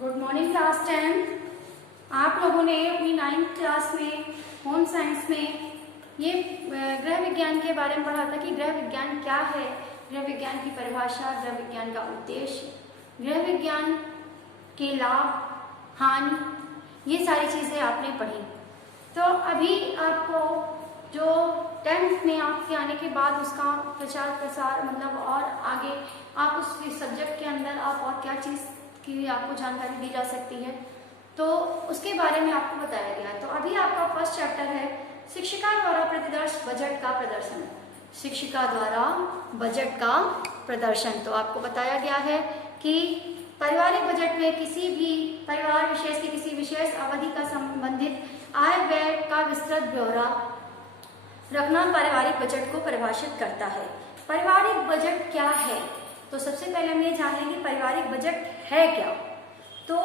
Good morning class 10। आप लोगों ने अपनी 9th क्लास में होम साइंस में ये गृह विज्ञान के बारे में पढ़ा था कि गृह विज्ञान क्या है, गृह विज्ञान की परिभाषा, गृह विज्ञान का उद्देश्य, गृह विज्ञान के लाभ, हानि, ये सारी चीज़ें आपने पढ़ी। तो अभी आपको जो 10th में आपके आने के बाद उसका प्रचार प्रसार मतलब और आगे आप उस सब्जेक्ट के अंदर आप और क्या चीज़ की आपको जानकारी दी जा सकती है, तो उसके बारे में आपको बताया गया। तो अभी आपका फर्स्ट चैप्टर है शिक्षिका द्वारा प्रतिवर्ष बजट का प्रदर्शन। शिक्षिका द्वारा बजट का प्रदर्शन, तो आपको बताया गया है कि पारिवारिक बजट में किसी भी परिवार विशेष की किसी विशेष अवधि का संबंधित आय व्यय का विस्तृत ब्यौरा रखना पारिवारिक बजट को परिभाषित करता है। पारिवारिक बजट क्या है? तो सबसे पहले हम ये जान लेंगे पारिवारिक बजट है क्या। तो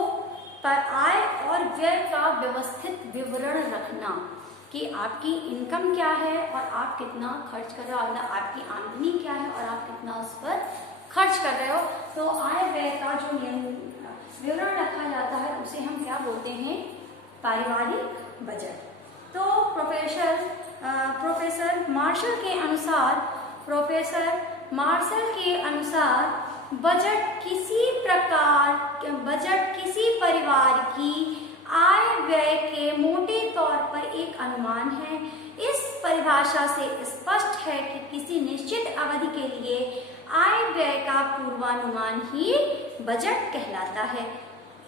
आय और व्यय का व्यवस्थित विवरण रखना कि आपकी इनकम क्या है और आप कितना खर्च कर रहे हो, आपकी आमदनी क्या है और आप कितना उस पर खर्च कर रहे हो। तो आय व्यय का जो विवरण रखा जाता है उसे हम क्या बोलते हैं? पारिवारिक बजट। तो प्रोफेसर मार्शल के अनुसार बजट किसी परिवार की आय व्यय के मोटे तौर पर एक अनुमान है। इस परिभाषा से स्पष्ट है कि किसी निश्चित अवधि के लिए आय व्यय का पूर्वानुमान ही बजट कहलाता है।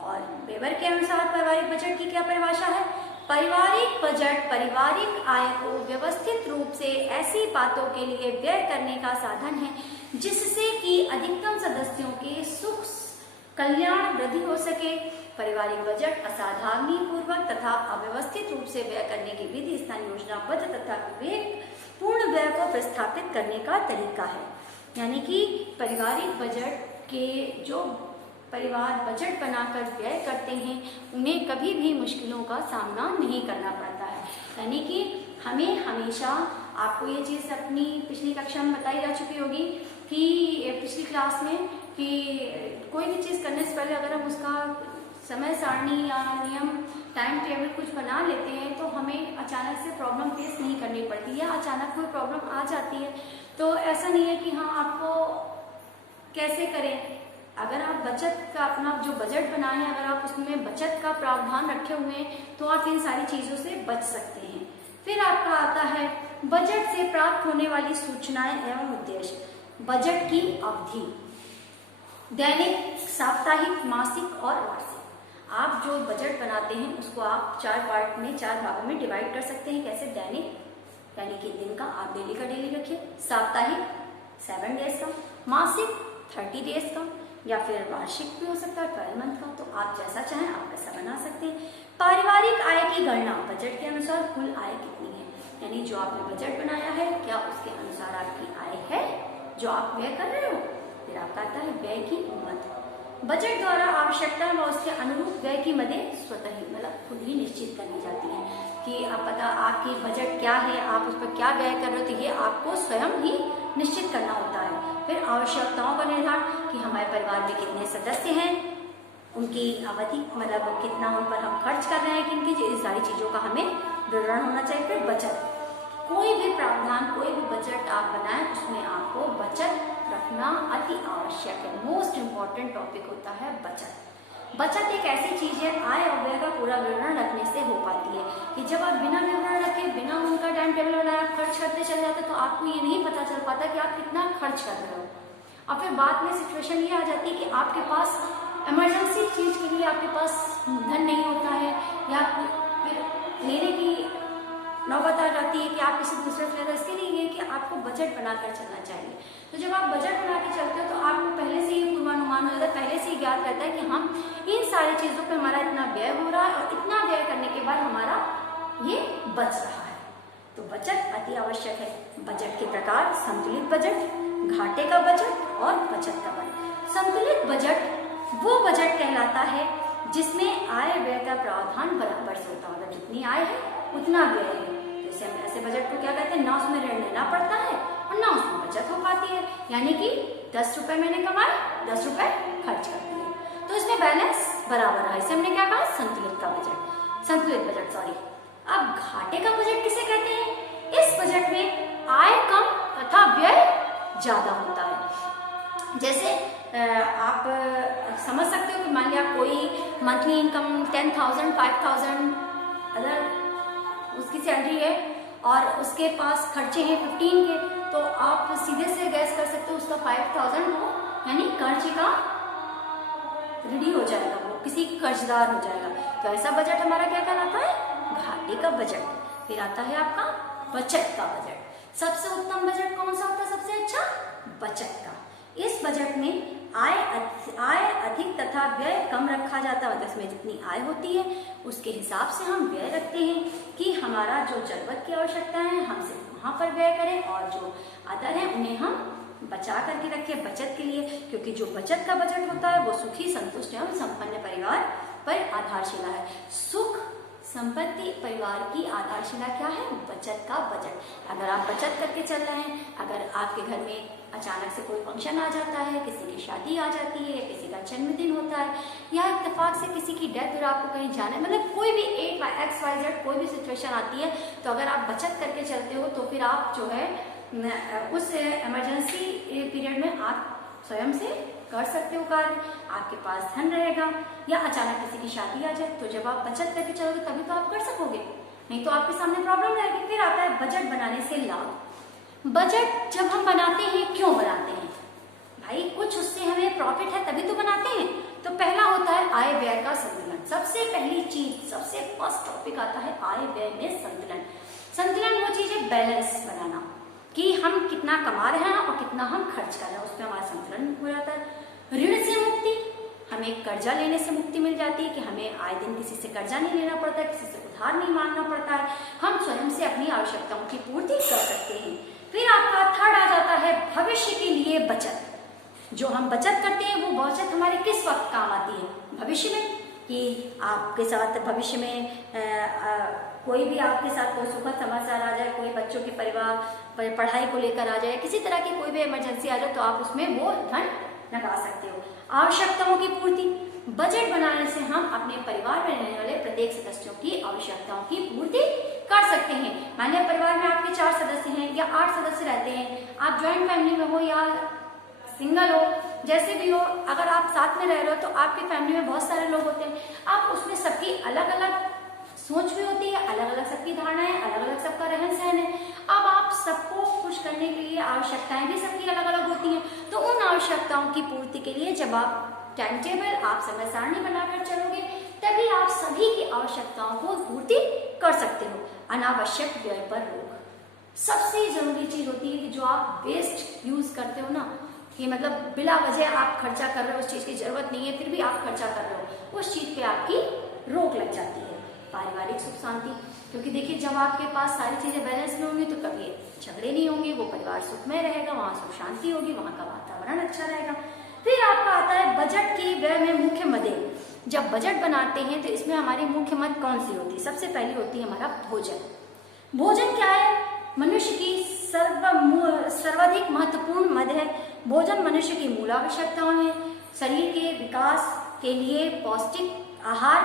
और वेबर के अनुसार पारिवारिक बजट की क्या परिभाषा है? पारिवारिक बजट पारिवारिक आय को व्यवस्थित रूप से ऐसी बातों के लिए व्यय करने का साधन है जिससे कि अधिकतम सदस्यों के सुख कल्याण वृद्धि हो सके। पारिवारिक बजट असावधानी पूर्वक तथा अव्यवस्थित रूप से व्यय करने की विधि स्थान योजनाबद्ध तथा विवेकपूर्ण व्यय को प्रस्थापित करने का तरीका है। यानी कि पारिवारिक बजट के जो परिवार बजट बनाकर व्यय करते हैं उन्हें कभी भी मुश्किलों का सामना नहीं करना पड़ता है। यानी कि हमें हमेशा, आपको ये चीज़ अपनी पिछली कक्षा में बताई जा चुकी होगी कि पिछली क्लास में कि कोई भी चीज़ करने से पहले अगर हम उसका समय सारणी या नियम टाइम टेबल कुछ बना लेते हैं तो हमें अचानक से प्रॉब्लम फेस नहीं करनी पड़ती है। अचानक कोई प्रॉब्लम आ जाती है तो ऐसा नहीं है कि हाँ आपको कैसे करें। अगर आप बचत का अपना जो बजट बनाए हैं, अगर आप उसमें बचत का प्रावधान रखे हुए हैं तो आप इन सारी चीज़ों से बच सकते हैं। फिर आपका आता है बजट से प्राप्त होने वाली सूचनाएं एवं उद्देश्य। बजट की अवधि दैनिक, साप्ताहिक, मासिक और वार्षिक। आप जो बजट बनाते हैं उसको आप 4 पार्ट में, 4 भागों में डिवाइड कर सकते हैं। कैसे? दैनिक यानी कि दिन का, आप डेली का डेली रखिए। साप्ताहिक 7 डेज का, मासिक 30 डेज का, या फिर वार्षिक भी हो सकता है 12 मंथ का। तो आप जैसा चाहें आप ऐसा बना सकते हैं। पारिवारिक आय की गणना बजट के अनुसार कुल आय कितनी है, यानी जो आपने बजट बनाया है क्या उसके अनुसार आपकी आय है जो आप व्यय कर रहे हो। फिर आपका आता है व्यय की मद। बजट द्वारा आवश्यकता व उसके अनुरूप व्यय की मदें स्वतः ही मतलब खुद ही निश्चित करनी जाती है कि आप पता आपकी बजट क्या है, आप उस पर क्या व्यय कर रहे हो, तो ये आपको स्वयं ही निश्चित करना होता है। फिर आवश्यकताओं का निर्धारण कि हमारे परिवार में कितने सदस्य हैं, उनकी अवधि मतलब कितना उन पर हम खर्च कर रहे हैं, किनकी, इन सारी चीज़ों का हमें विवरण होना चाहिए। फिर बचत, कोई भी प्रावधान, कोई भी बजट आप बनाएं उसमें आपको बचत रखना अति आवश्यक है। मोस्ट इम्पॉर्टेंट टॉपिक होता है बचत। बचत एक ऐसी चीज है आय और व्यय का पूरा विवरण रखने से हो पाती है कि जब आप बिना विवरण रखे, बिना उनका टाइम टेबल बनाया खर्च करते चले जाते तो आपको ये नहीं पता चल पाता कि आप कितना खर्च कर रहे हो। और फिर बाद में सिचुएशन ये आ जाती है कि आपके पास इमरजेंसी चीज के लिए आपके पास धन नहीं होता है या फिर लेने की नौबत आ जाती है कि आप किसी दूसरे से लेते। इसके लिए ये कि आपको बजट बनाकर चलना चाहिए। तो जब आप बजट बना के चलते हो तो आपको पहले से ही पूर्वानुमान हो जाता है, पहले से ही ज्ञात रहता है कि हम इन सारी चीज़ों पे हमारा इतना व्यय हो रहा है और इतना व्यय करने के बाद हमारा ये बच रहा है। तो बचत अति आवश्यक है। बजट के प्रकार संतुलित बजट, घाटे का बजट और बचत का बजट। संतुलित बजट वो बजट कहलाता है जिसमें आय व्यय का प्रावधान बराबर से होता है, मतलब जितनी आय है उतना व्यय है। तो हम ऐसे बजट को क्या कहते हैं? ना उसमें ऋण लेना पड़ता है और ना उसमें बचत हो पाती है। यानी कि 10 रुपए मैंने कमाए, 10 रुपए खर्च कर दिए, तो इसमें बैलेंस बराबर रहा। इसे हमने क्या कहा? संतुलित का बजट, संतुलित बजट सॉरी। अब घाटे का बजट किसे कहते हैं? इस बजट में आय कम तथा व्यय ज्यादा होता है। जैसे आप समझ सकते हो कि मान लिया कोई मंथली इनकम 10,000 5,000 अगर उसकी सैलरी है और उसके पास खर्चे हैं 15 के, तो आप सीधे से गैस कर सकते हो उसका 5,000 हो, यानी कर्ज का रेडी हो जाएगा, वो किसी कर्जदार हो जाएगा। तो ऐसा बजट हमारा क्या कहलाता है? घाटे का बजट। फिर आता है आपका बचत का बजट। सबसे उत्तम बजट कौन सा होता है? सबसे अच्छा बचत का। इस बजट में आय अधिक तथा व्यय कम रखा जाता है। मतलब इसमें जितनी आय होती है उसके हिसाब से हम व्यय रखते हैं कि हमारा जो जरूरत की आवश्यकता है हम सिर्फ वहां पर व्यय करें और जो अदर है उन्हें हम बचा करके रखें बचत के लिए। क्योंकि जो बचत का बजट होता है वो सुखी, संतुष्ट एवं संपन्न परिवार पर आधारशिला है। सुख संपत्ति परिवार की आधारशिला क्या है? बचत का बजट। अगर आप बचत करके चल रहे हैं, अगर आपके घर में अचानक से कोई फंक्शन आ जाता है, किसी की शादी आ जाती है, किसी का जन्मदिन होता है या इत्तेफाक से किसी की डेथ और आपको कहीं जाना है, मतलब कोई भी XYZ कोई भी सिचुएशन आती है, तो अगर आप बचत करके चलते हो तो फिर आप जो है उस इमरजेंसी पीरियड में आप स्वयं से कर सकते हो कार्य, आपके पास धन रहेगा। या अचानक किसी की शादी आ जाए तो जब आप बचत करके चलोगे तभी तो आप कर सकोगे, नहीं तो आपके सामने प्रॉब्लम रहेगी। फिर आता है बजट बनाने से लाभ। बजट जब हम बनाते हैं, क्यों बनाते हैं भाई? कुछ उससे हमें प्रॉफिट है तभी तो बनाते हैं। तो पहला होता है आय व्यय का संतुलन। सबसे पहली चीज, सबसे फर्स्ट टॉपिक आता है आय व्यय में संतुलन। संतुलन वो चीज है बैलेंस बनाना कि हम कितना कमा रहे हैं और कितना हम खर्च कर रहे हैं, उसमें हमारा संतुलन हो जाता है। ऋण से मुक्ति, हमें कर्जा लेने से मुक्ति मिल जाती है कि हमें आए दिन किसी से कर्जा नहीं लेना पड़ता है, किसी से उधार नहीं मांगना पड़ता है, हम स्वयं से अपनी आवश्यकताओं की पूर्ति कर सकते हैं। फिर आपका थर्ड आ जाता है भविष्य के लिए बचत। जो हम बचत करते हैं वो बचत हमारे किस वक्त काम आती है? भविष्य में, कि आपके साथ भविष्य में कोई भी आपके साथ कोई सुखद समाचार आ जाए, कोई बच्चों के परिवार पढ़ाई को लेकर आ जाए, किसी तरह की कोई भी इमरजेंसी आ जाए तो आप उसमें वो धन लगा सकते हो। आवश्यकताओं की पूर्ति, बजट बनाने से हम अपने परिवार में रहने वाले प्रत्येक सदस्यों की आवश्यकताओं की पूर्ति कर सकते हैं। मान लिया परिवार में आपके 4 सदस्य हैं या 8 सदस्य रहते हैं, आप ज्वाइंट फैमिली में हो या सिंगल हो, जैसे भी हो, अगर आप साथ में रह रहे हो तो आपकी फैमिली में बहुत सारे लोग होते हैं। आप उसमें सबकी अलग अलग सोच भी होती है, अलग अलग सबकी धारणाएं, अलग अलग सबका रहन सहन है। अब आप सबको खुश करने के लिए आवश्यकताएं भी सबकी अलग अलग होती हैं, तो उन आवश्यकताओं की पूर्ति के लिए जब आप टाइम टेबल, आप समय सारणी बनाकर चलोगे तभी आप सभी की आवश्यकताओं को पूर्ति कर सकते हो। अनावश्यक व्यय पर रोक, सबसे जरूरी चीज होती है कि जो आप वेस्ट यूज करते हो ना, कि मतलब बिला वजह आप खर्चा कर रहे हो, उस चीज की जरूरत नहीं है फिर भी आप खर्चा कर रहे हो, उस चीज पे आपकी रोक लग जाती है। पारिवारिक सुख शांति, क्योंकि देखिए जब आपके पास सारी चीजें बैलेंस में होंगी तो कभी झगड़े नहीं होंगे, वो परिवार सुखमय रहेगा, वहां सुख शांति होगी, वहां का वातावरण अच्छा रहेगा। फिर आपका आता है बजट की व्यय में मुख्य मदें। जब बजट बनाते हैं तो इसमें हमारी मुख्य मद कौन सी होती है? सबसे पहली होती है हमारा भोजन। भोजन क्या है? मनुष्य की सर्वाधिक महत्वपूर्ण मद है। भोजन मनुष्य की मूल आवश्यकताएं हैं। शरीर के विकास के लिए पौष्टिक आहार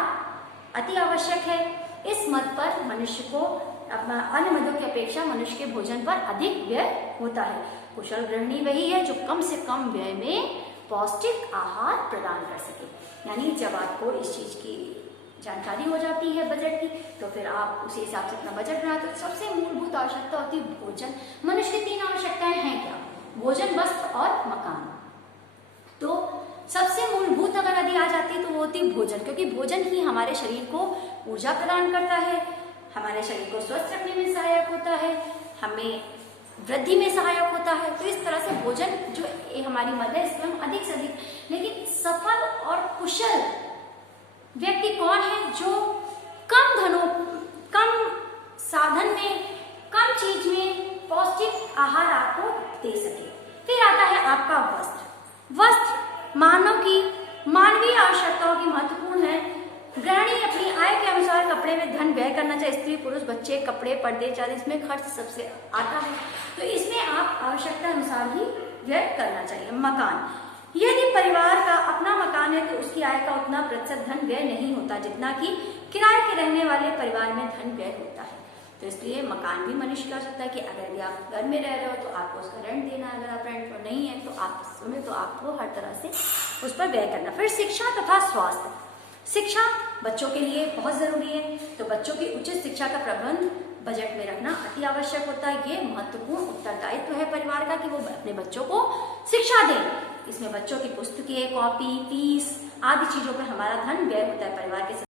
अति आवश्यक है। इस मद पर मनुष्य को अन्य मदों की अपेक्षा मनुष्य के भोजन पर अधिक व्यय होता है। कुशल गृहिणी वही है जो कम से कम व्यय में पौष्टिक आहार प्रदान कर सके। यानी जब आपको इस चीज की जानकारी हो जाती है बजट की, तो फिर आप उसी हिसाब से अपना बजट बनाते हो। सबसे मूलभूत आवश्यकता होती है भोजन। मनुष्य की 3 आवश्यकताएं हैं क्या? भोजन, वस्त्र और मकान। तो सबसे मूलभूत अगर यदि आ जाती है तो वो होती है भोजन, क्योंकि भोजन ही हमारे शरीर को ऊर्जा प्रदान करता है, हमारे शरीर को स्वस्थ रखने में सहायक होता है, हमें वृद्धि में सहायक होता है। तो इस तरह से भोजन जो हमारी मद है इसमें हम अधिक से अधिक, लेकिन सफल और कुशल व्यक्ति कौन है? जो कम साधन में, कम चीज में पौष्टिक आहार आपको दे सके। फिर आता है आपका वस्त्र। वस्त्र मानवीय आवश्यकताओं की महत्वपूर्ण है। गृहिणी अपनी आय के अनुसार कपड़े में धन व्यय करना चाहिए। स्त्री पुरुष बच्चे कपड़े पर्दे चाहे इसमें खर्च सबसे आता है, तो इसमें आप आवश्यकता अनुसार ही व्यय करना चाहिए। मकान, यदि परिवार का अपना मकान है तो उसकी आय का उतना प्रतिशत धन व्यय नहीं होता जितना कि किराए के रहने वाले परिवार में धन व्यय होता है। तो इसलिए मकान भी मनुष्य का सकता है कि अगर यदि आप घर में रह रहे हो तो आपको उसका रेंट देना है, अगर आप रेंट पर नहीं है तो आप उसमें तो आपको हर तरह से उस पर व्यय करना। फिर शिक्षा तथा स्वास्थ्य। शिक्षा बच्चों के लिए बहुत जरूरी है, तो बच्चों की उचित शिक्षा का प्रबंध बजट में रखना अति आवश्यक होता है। ये महत्वपूर्ण उत्तरदायित्व है परिवार का कि वो अपने बच्चों को शिक्षा दें। इसमें बच्चों की पुस्तकें, कॉपी, फीस आदि चीजों पर हमारा धन व्यय होता है परिवार के